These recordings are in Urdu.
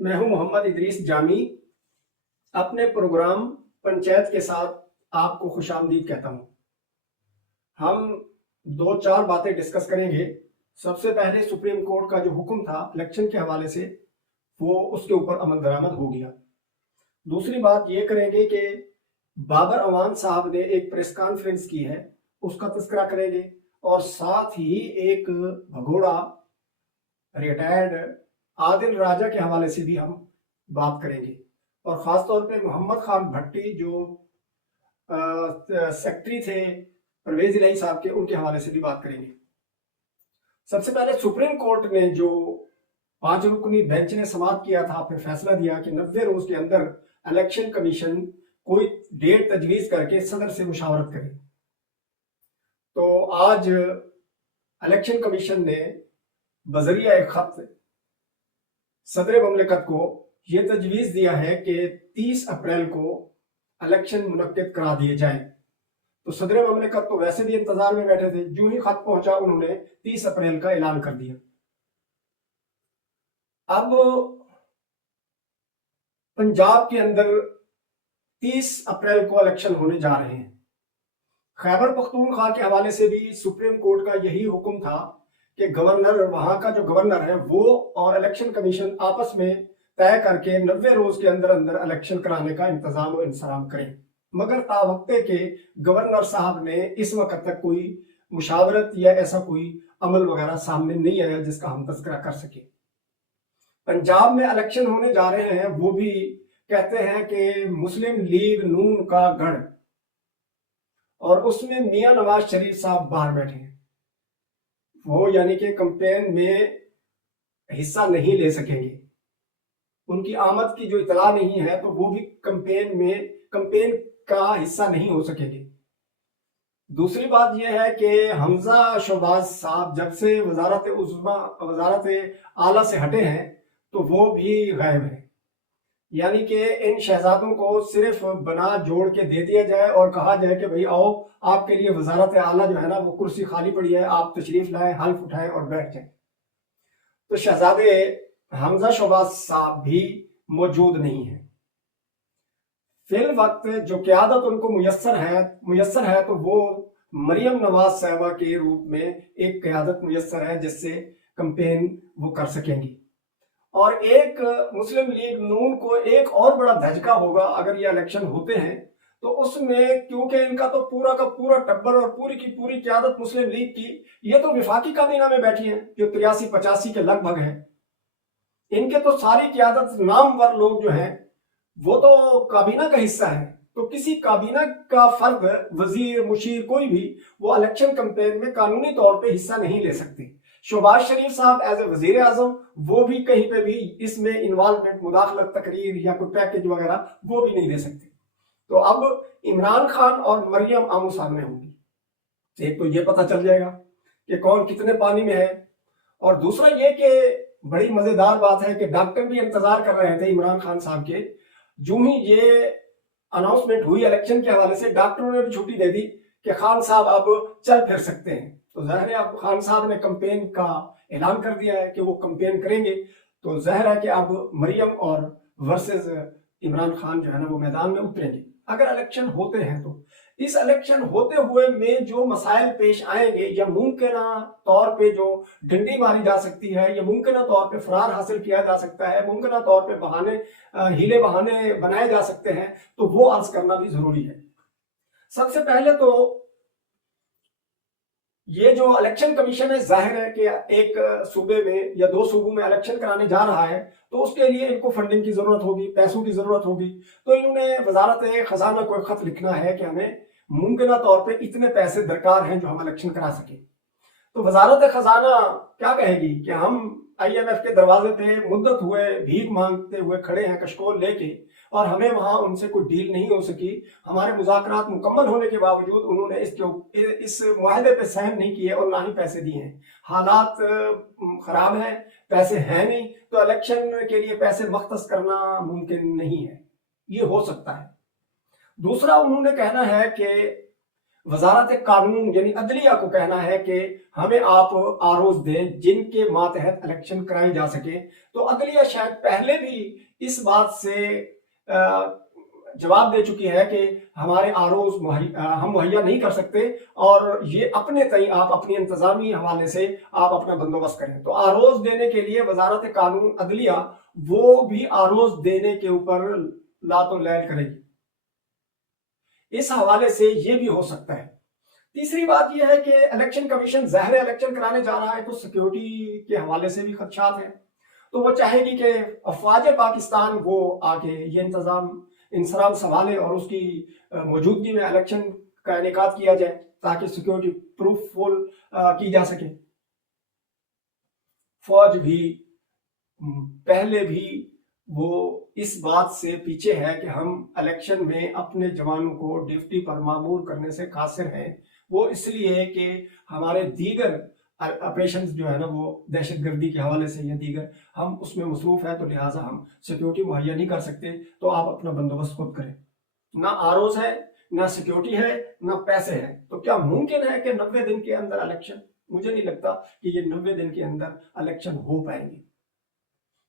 میں ہوں محمد ادریس جامی، اپنے پروگرام پنچایت کے ساتھ آپ کو خوش آمدید کہتا ہوں۔ ہم دو چار باتیں ڈسکس کریں گے۔ سب سے پہلے سپریم کورٹ کا جو حکم تھا الیکشن کے حوالے سے، وہ اس کے اوپر عمل درآمد ہو گیا۔ دوسری بات یہ کریں گے کہ بابر اعوان صاحب نے ایک پریس کانفرنس کی ہے، اس کا تذکرہ کریں گے، اور ساتھ ہی ایک بھگوڑا ریٹائرڈ عادل راجہ کے حوالے سے بھی ہم بات کریں گے، اور خاص طور پہ محمد خان بھٹی جو سیکٹری تھے پرویز الہی صاحب کے، ان کے حوالے سے بھی بات کریں گے۔ سب سے پہلے سپریم کورٹ نے جو 5 رکنی بینچ نے سماعت کیا تھا، پھر فیصلہ دیا کہ 90 روز کے اندر الیکشن کمیشن کوئی ڈیٹ تجویز کر کے صدر سے مشاورت کرے۔ تو آج الیکشن کمیشن نے بذریعہ ایک خط صدر مملکت کو یہ تجویز دیا ہے کہ 30 اپریل کو الیکشن منعقد کرا دیے جائیں۔ تو صدر مملکت تو ویسے بھی انتظار میں بیٹھے تھے، جو ہی خط پہنچا انہوں نے 30 اپریل کا اعلان کر دیا۔ اب پنجاب کے اندر 30 اپریل کو الیکشن ہونے جا رہے ہیں۔ خیبر پختونخوا کے حوالے سے بھی سپریم کورٹ کا یہی حکم تھا کہ گورنر، وہاں کا جو گورنر ہے وہ اور الیکشن کمیشن آپس میں طے کر کے 90 روز کے اندر اندر الیکشن کرانے کا انتظام و انصرام کریں، مگر تاوقتے کے گورنر صاحب نے اس وقت تک کوئی مشاورت یا ایسا کوئی عمل وغیرہ سامنے نہیں آیا جس کا ہم تذکرہ کر سکیں۔ پنجاب میں الیکشن ہونے جا رہے ہیں، وہ بھی کہتے ہیں کہ مسلم لیگ نون کا گڑھ، اور اس میں میاں نواز شریف صاحب باہر بیٹھے ہیں، وہ یعنی کہ کمپین میں حصہ نہیں لے سکیں گے، ان کی آمد کی جو اطلاع نہیں ہے تو وہ بھی کمپین کا حصہ نہیں ہو سکیں گے۔ دوسری بات یہ ہے کہ حمزہ شہباز صاحب جب سے وزارت اعلیٰ سے ہٹے ہیں تو وہ بھی غائب ہیں، یعنی کہ ان شہزادوں کو صرف بنا جوڑ کے دے دیا جائے اور کہا جائے کہ بھئی آؤ، آپ کے لیے وزارت اعلیٰ جو ہے نا وہ کرسی خالی پڑی ہے، آپ تشریف لائیں، حلف اٹھائیں اور بیٹھ جائیں۔ تو شہزادے حمزہ شہباز صاحب بھی موجود نہیں ہیں۔ فی الوقت جو قیادت ان کو میسر ہے تو وہ مریم نواز صاحبہ کے روپ میں ایک قیادت میسر ہے جس سے کمپین وہ کر سکیں گی۔ اور ایک مسلم لیگ نون کو ایک اور بڑا دھچکا ہوگا اگر یہ الیکشن ہوتے ہیں تو اس میں، کیونکہ ان کا تو پورا کا پورا ٹبر اور پوری کی پوری قیادت مسلم لیگ کی یہ تو وفاقی کابینہ میں بیٹھی ہیں جو 83-85 کے لگ بھگ ہیں، ان کے تو ساری قیادت نامور لوگ جو ہیں وہ تو کابینہ کا حصہ ہے، تو کسی کابینہ کا فرد، وزیر، مشیر، کوئی بھی وہ الیکشن کمپین میں قانونی طور پہ حصہ نہیں لے سکتے۔ شہباز شریف صاحب ایز اے وزیر اعظم وہ بھی کہیں پہ بھی اس میں انوالومنٹ، مداخلت، تقریر یا کوئی پیکج وغیرہ وہ بھی نہیں دے سکتے۔ تو اب عمران خان اور مریم آمو سامنے ہوں گی، ایک تو یہ پتہ چل جائے گا کہ کون کتنے پانی میں ہے، اور دوسرا یہ کہ بڑی مزیدار بات ہے کہ ڈاکٹر بھی انتظار کر رہے تھے عمران خان صاحب کے، جو ہی یہ اناؤنسمنٹ ہوئی الیکشن کے حوالے سے ڈاکٹروں نے بھی چھٹی دے دی کہ خان صاحب اب چل پھر سکتے ہیں۔ تو ظاہر ہے اب خان صاحب نے کمپین کا اعلان کر دیا ہے کہ وہ کمپین کریں گے، تو ظاہر ہے کہ اب مریم اور ورسز عمران خان جو ہے نا وہ میدان میں اتریں گے اگر الیکشن ہوتے ہیں۔ تو اس الیکشن ہوتے ہوئے میں جو مسائل پیش آئیں گے، یا ممکنہ طور پہ جو ڈنڈی ماری جا سکتی ہے، یا ممکنہ طور پہ فرار حاصل کیا جا سکتا ہے، ممکنہ طور پہ ہیلے بہانے بنائے جا سکتے ہیں، تو وہ عرض کرنا بھی ضروری ہے۔ سب سے پہلے تو یہ جو الیکشن کمیشن ہے، ظاہر ہے کہ ایک صوبے میں یا 2 صوبوں میں الیکشن کرانے جا رہا ہے تو اس کے لیے ان کو فنڈنگ کی ضرورت ہوگی، پیسوں کی ضرورت ہوگی، تو انہوں نے وزارت خزانہ کو ایک خط لکھنا ہے کہ ہمیں ممکنہ طور پہ اتنے پیسے درکار ہیں جو ہم الیکشن کرا سکیں۔ تو وزارت خزانہ کیا کہے گی کہ ہم IMF کے دروازے پہ مدت ہوئے بھیک مانگتے ہوئے کھڑے ہیں کشکول لے کے، اور ہمیں وہاں ان سے کوئی ڈیل نہیں ہو سکی، ہمارے مذاکرات مکمل ہونے کے باوجود انہوں نے اس معاہدے پہ سائن نہیں کیے اور نہ ہی پیسے دیے ہیں، حالات خراب ہیں، پیسے ہیں نہیں، تو الیکشن کے لیے پیسے مختص کرنا ممکن نہیں ہے، یہ ہو سکتا ہے۔ دوسرا انہوں نے کہنا ہے کہ وزارت قانون یعنی عدلیہ کو کہنا ہے کہ ہمیں آپ آروز دیں جن کے ماتحت الیکشن کرائی جا سکے، تو عدلیہ شاید پہلے بھی اس بات سے جواب دے چکی ہے کہ ہمارے آروز ہم مہیا نہیں کر سکتے، اور یہ اپنے تئیں آپ اپنی انتظامی حوالے سے آپ اپنا بندوبست کریں۔ تو آروز دینے کے لیے وزارت قانون عدلیہ وہ بھی آروز دینے کے اوپر لات و لیل کرے گی۔ اس حوالے سے یہ بھی ہو سکتا ہے۔ تیسری بات یہ ہے کہ الیکشن کمیشن ظاہر الیکشن کرانے جا رہا ہے تو سیکیورٹی کے حوالے سے بھی خدشات ہیں، تو وہ چاہے گی کہ افواج پاکستان وہ آگے یہ انسرام سنبھالے اور اس کی موجودگی میں الیکشن کا انعقاد کیا جائے تاکہ سیکیورٹی پروف فل کی جا سکے۔ فوج بھی پہلے بھی وہ اس بات سے پیچھے ہے کہ ہم الیکشن میں اپنے جوانوں کو ڈیوٹی پر معمور کرنے سے قاصر ہیں، وہ اس لیے کہ ہمارے دیگر آپریشنز جو ہے نا وہ دہشت گردی کے حوالے سے یا دیگر ہم اس میں مصروف ہیں، تو لہٰذا ہم سیکیورٹی مہیا نہیں کر سکتے، تو آپ اپنا بندوبست خود کریں۔ نہ آروز ہے، نہ سیکیورٹی ہے، نہ پیسے ہیں، تو کیا ممکن ہے کہ 90 دن کے اندر الیکشن؟ مجھے نہیں لگتا کہ یہ 90 دن کے اندر الیکشن ہو پائیں گے۔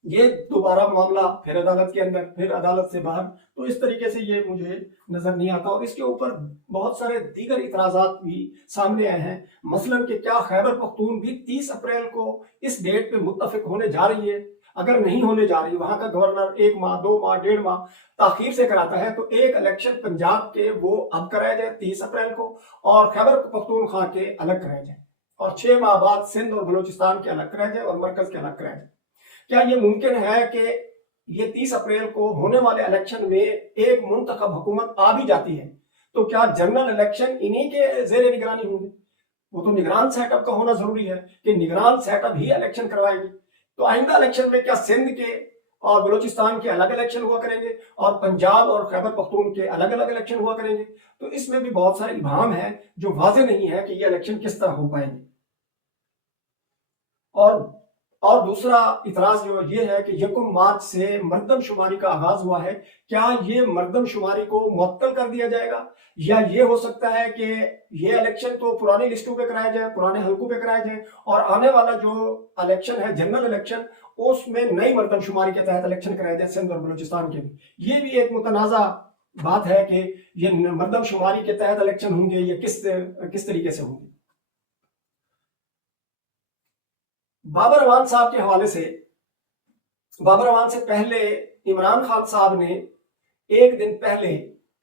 یہ دوبارہ معاملہ پھر عدالت کے اندر، پھر عدالت سے باہر، تو اس طریقے سے یہ مجھے نظر نہیں آتا۔ اور اس کے اوپر بہت سارے دیگر اعتراضات بھی سامنے آئے ہیں، مثلاً کہ کیا خیبر پختون بھی 30 اپریل کو اس ڈیٹ پہ متفق ہونے جا رہی ہے؟ اگر نہیں ہونے جا رہی، وہاں کا گورنر 1 ماہ 2 ماہ 1.5 ماہ تاخیر سے کراتا ہے، تو ایک الیکشن پنجاب کے وہ اب کرایا جائے 30 اپریل کو، اور خیبر پختونخوا کے الگ کرایا جائے، اور 6 ماہ بعد سندھ اور بلوچستان کے الگ کرایا جائے اور مرکز کے الگ کرایا جائے۔ کیا یہ ممکن ہے کہ یہ 30 اپریل کو ہونے والے الیکشن میں ایک منتخب حکومت آ بھی جاتی ہے تو کیا جنرل الیکشن انہی کے زیر نگرانی ہوں گے؟ وہ تو نگران سیٹ اپ کا ہونا ضروری ہے کہ نگران سیٹ اپ ہی الیکشن کروائے گی۔ تو آئندہ الیکشن میں کیا سندھ کے اور بلوچستان کے الگ الیکشن ہوا کریں گے اور پنجاب اور خیبر پختون کے الگ الگ الیکشن ہوا کریں گے؟ تو اس میں بھی بہت سارے ابہام ہیں جو واضح نہیں ہے کہ یہ الیکشن کس طرح ہو پائیں گے۔ اور دوسرا اعتراض جو یہ ہے کہ 1 مارچ سے مردم شماری کا آغاز ہوا ہے، کیا یہ مردم شماری کو معطل کر دیا جائے گا، یا یہ ہو سکتا ہے کہ یہ الیکشن تو پرانی لسٹوں پہ کرایا جائے، پرانے حلقوں پہ کرایا جائے، اور آنے والا جو الیکشن ہے جنرل الیکشن اس میں نئی مردم شماری کے تحت الیکشن کرایا جائے سندھ اور بلوچستان کے بھی۔ یہ بھی ایک متنازع بات ہے کہ یہ مردم شماری کے تحت الیکشن ہوں گے یا کس طریقے سے ہوں گے۔ بابر اعوان صاحب کے حوالے سے، بابر اعوان سے پہلے عمران خان صاحب نے ایک دن پہلے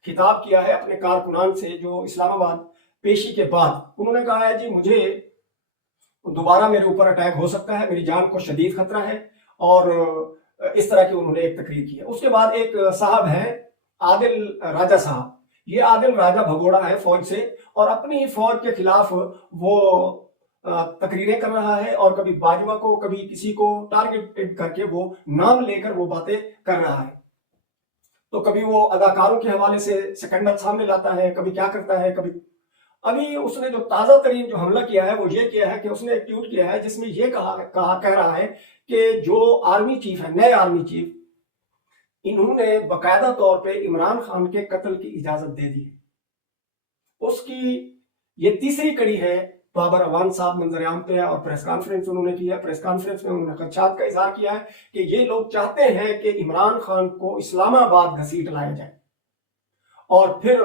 خطاب کیا ہے اپنے کارکنان سے جو اسلام آباد پیشی کے بعد، انہوں نے کہا ہے جی مجھے دوبارہ میرے اوپر اٹیک ہو سکتا ہے، میری جان کو شدید خطرہ ہے، اور اس طرح کی انہوں نے ایک تقریر کی ہے۔ اس کے بعد ایک صاحب ہے عادل راجہ صاحب، یہ عادل راجہ بھگوڑا ہے فوج سے، اور اپنی فوج کے خلاف وہ تقریریں کر رہا ہے، اور کبھی باجوہ کو کبھی کسی کو ٹارگٹ کر کے وہ نام لے کر وہ باتیں کر رہا ہے۔ تو کبھی وہ اداکاروں کے حوالے سے سکینڈل سامنے لاتا ہے، کبھی کیا کرتا ہے، کبھی ابھی اس نے جو تازہ ترین جو حملہ کیا ہے وہ یہ کیا ہے کہ اس نے ایک ٹویٹ کیا ہے جس میں یہ کہہ رہا ہے کہ جو آرمی چیف ہے، نئے آرمی چیف، انہوں نے باقاعدہ طور پہ عمران خان کے قتل کی اجازت دے دی ہے۔ اس کی یہ تیسری کڑی ہے۔ بابر اعوان صاحب منظر عام پہ اور پریس کانفرنس انہوں نے کیا، پریس کانفرنس میں انہوں نے خدشات کا اظہار کیا ہے کہ یہ لوگ چاہتے ہیں کہ عمران خان کو اسلام آباد گھسیٹ لایا جائے اور پھر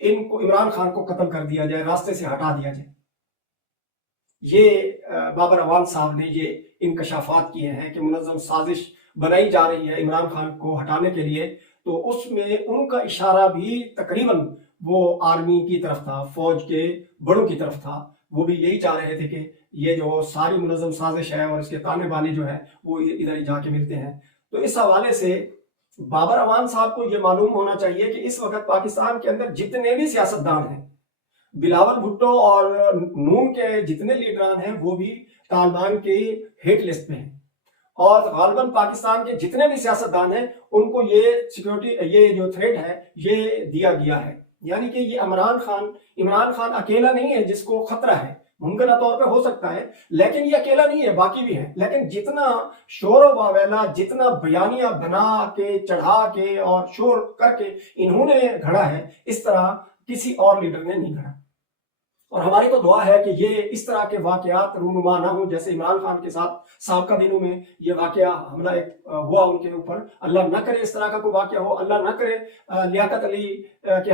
ان کو عمران خان کو قتل کر دیا جائے، راستے سے ہٹا دیا جائے۔ یہ بابر اعوان صاحب نے یہ انکشافات کیے ہیں کہ منظم سازش بنائی جا رہی ہے عمران خان کو ہٹانے کے لیے، تو اس میں ان کا اشارہ بھی تقریباً وہ آرمی کی طرف تھا، فوج کے بڑوں کی طرف تھا۔ وہ بھی یہی چاہ رہے تھے کہ یہ جو ساری منظم سازش ہے اور اس کے تانے بانے جو ہے وہ ادھر ہی جا کے ملتے ہیں۔ تو اس حوالے سے بابر اعوان صاحب کو یہ معلوم ہونا چاہیے کہ اس وقت پاکستان کے اندر جتنے بھی سیاستدان ہیں، بلاول بھٹو اور نون کے جتنے لیڈران ہیں وہ بھی طالبان کی ہٹ لسٹ پہ ہیں، اور غالباً پاکستان کے جتنے بھی سیاستدان ہیں ان کو یہ سیکیورٹی، یہ جو تھریٹ ہے یہ دیا گیا ہے۔ یعنی کہ یہ عمران خان اکیلا نہیں ہے جس کو خطرہ ہے، ممکنہ طور پہ ہو سکتا ہے، لیکن یہ اکیلا نہیں ہے، باقی بھی ہیں۔ لیکن جتنا شور و واویلا، جتنا بیانیہ بنا کے چڑھا کے اور شور کر کے انہوں نے گھڑا ہے، اس طرح کسی اور لیڈر نے نہیں گھڑا۔ اور ہماری تو دعا ہے کہ یہ اس طرح کے واقعات رونما نہ ہوں جیسے عمران خان کے ساتھ سابقہ دنوں میں یہ واقعہ حملہ ہوا ان کے اوپر. اللہ نہ کرے اس طرح کا کوئی واقعہ ہو. اللہ نہ کرے لیاقت علی کے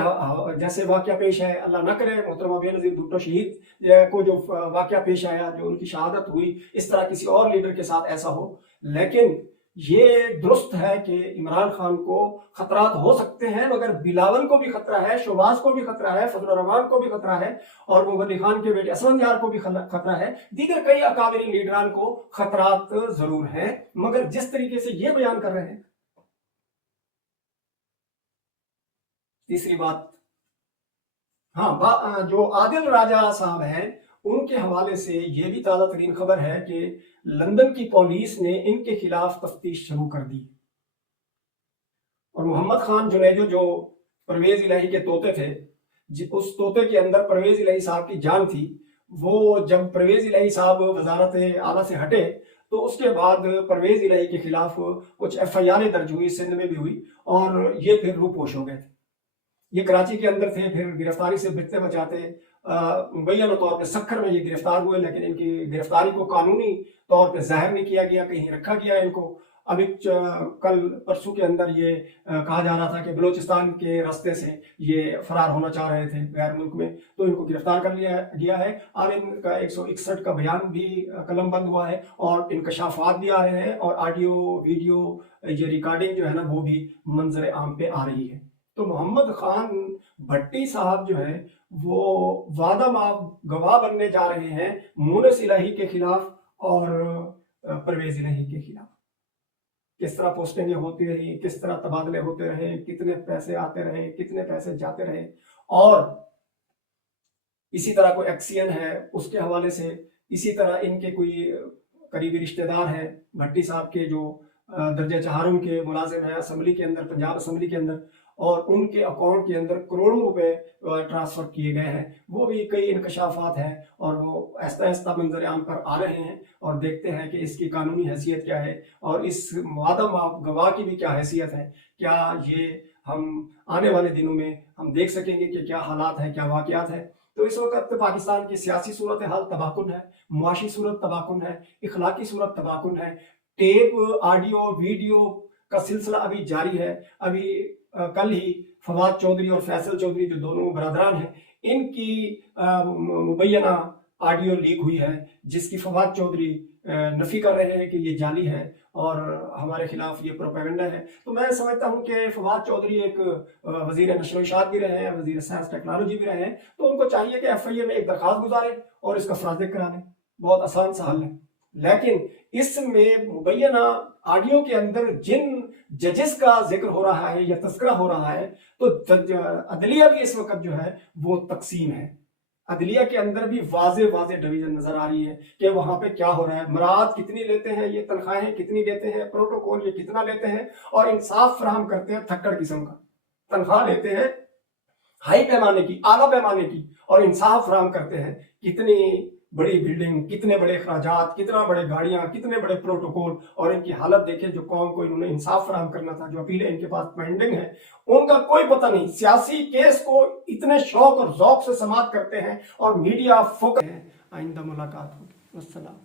جیسے واقعہ پیش ہے. اللہ نہ کرے محترمہ بے نظیر بھٹو شہید کو جو واقعہ پیش آیا, جو ان کی شہادت ہوئی, اس طرح کسی اور لیڈر کے ساتھ ایسا ہو. لیکن یہ درست ہے کہ عمران خان کو خطرات ہو سکتے ہیں, مگر بلاول کو بھی خطرہ ہے, شہباز کو بھی خطرہ ہے, فضل الرحمان کو بھی خطرہ ہے, اور محمد علی خان کے بیٹے اسفندیار کو بھی خطرہ ہے. دیگر کئی اکابرین لیڈران کو خطرات ضرور ہیں, مگر جس طریقے سے یہ بیان کر رہے ہیں. تیسری بات, ہاں, جو عادل راجہ صاحب ہیں ان کے حوالے سے یہ بھی تازہ ترین خبر ہے کہ لندن کی پولیس نے ان کے خلاف تفتیش شروع کر دی, اور محمد خان جنیجو جو پرویز الہی کے طوطے تھے, اس طوطے کے اندر پرویز الہی صاحب کی جان تھی. وہ جب پرویز الہی صاحب وزارت اعلیٰ سے ہٹے تو اس کے بعد پرویز الہی کے خلاف کچھ ایف آئی آر درج ہوئی, سندھ میں بھی ہوئی, اور یہ پھر روپوش ہو گئے تھے. یہ کراچی کے اندر تھے, پھر گرفتاری سے بچتے بچاتے مبینہ طور پہ سکھر میں یہ گرفتار ہوئے, لیکن ان کی گرفتاری کو قانونی طور پہ ظاہر نہیں کیا گیا, کہیں رکھا گیا ان کو. ابھی کل پرسوں کے اندر یہ کہا جا رہا تھا کہ بلوچستان کے راستے سے یہ فرار ہونا چاہ رہے تھے غیر ملک میں, تو ان کو گرفتار کر لیا گیا ہے. اب ان کا 161 کا بیان بھی قلم بند ہوا ہے, اور انکشافات بھی آ رہے ہیں, اور آڈیو ویڈیو یہ ریکارڈنگ جو ہے نا وہ بھی منظر عام پہ آ رہی ہے. تو محمد خان بھٹی صاحب جو ہے وہ وعدہ مآب گواہ بننے جا رہے ہیں مونس الہی کے خلاف اور پرویز الہی کے خلاف. کس طرح پوسٹنگیں ہوتی رہی, کس طرح تبادلے ہوتے رہے, کتنے پیسے آتے رہے, کتنے پیسے جاتے رہے, اور اسی طرح کوئی ایکسین ہے اس کے حوالے سے. اسی طرح ان کے کوئی قریبی رشتہ دار ہیں بھٹی صاحب کے جو درجہ چہارم کے ملازم ہیں اسمبلی کے اندر, پنجاب اسمبلی کے اندر, اور ان کے اکاؤنٹ کے اندر کروڑوں روپے ٹرانسفر کیے گئے ہیں. وہ بھی کئی انکشافات ہیں, اور وہ آہستہ آہستہ منظر عام پر آ رہے ہیں, اور دیکھتے ہیں کہ اس کی قانونی حیثیت کیا ہے, اور اس وعدہ مآب گواہ کی بھی کیا حیثیت ہے. کیا یہ ہم آنے والے دنوں میں ہم دیکھ سکیں گے کہ کیا حالات ہیں, کیا واقعات ہیں. تو اس وقت پاکستان کی سیاسی صورتحال تباہ کن ہے, معاشی صورت تباہ کن ہے, اخلاقی صورت تباہ کن ہے. ٹیپ, آڈیو, ویڈیو کا سلسلہ ابھی جاری ہے. ابھی کل ہی فواد چودھری اور فیصل چودھری جو دونوں برادران ہیں, ان کی مبینہ آڈیو لیک ہوئی ہے, جس کی فواد چودھری نفی کر رہے ہیں کہ یہ جعلی ہے اور ہمارے خلاف یہ پروپیگنڈا ہے. تو میں سمجھتا ہوں کہ فواد چودھری ایک وزیر نشر و اشاعت بھی رہے ہیں, وزیر سائنس ٹیکنالوجی بھی رہے ہیں, تو ان کو چاہیے کہ ایف آئی اے میں ایک درخواست گزارے اور اس کا فرازق کرا لیں. بہت آسان سا حل ہے. لیکن اس میں مبینہ آڈیو کے اندر جن ججز کا ذکر ہو رہا ہے یا تذکرہ ہو رہا ہے, تو عدلیہ بھی اس وقت جو ہے وہ تقسیم ہے. عدلیہ کے اندر بھی واضح ڈویژن نظر آ رہی ہے کہ وہاں پہ کیا ہو رہا ہے, مراعات کتنی لیتے ہیں, یہ تنخواہیں کتنی لیتے ہیں, پروٹوکول یہ کتنا لیتے ہیں, اور انصاف فراہم کرتے ہیں تھکڑ قسم کا. تنخواہ لیتے ہیں ہائی پیمانے کی, اعلیٰ پیمانے کی, اور انصاف فراہم کرتے ہیں کتنی بڑی بلڈنگ, کتنے بڑے اخراجات, کتنا بڑے گاڑیاں, کتنے بڑے پروٹوکول, اور ان کی حالت دیکھیں جو قوم کو انہوں نے انصاف فراہم کرنا تھا, جو اپیلیں ان کے پاس پینڈنگ ہیں, ان کا کوئی پتہ نہیں. سیاسی کیس کو اتنے شوق اور ذوق سے سماعت کرتے ہیں, اور میڈیا فوکس ہے. آئندہ ملاقات ہوگی. والسلام.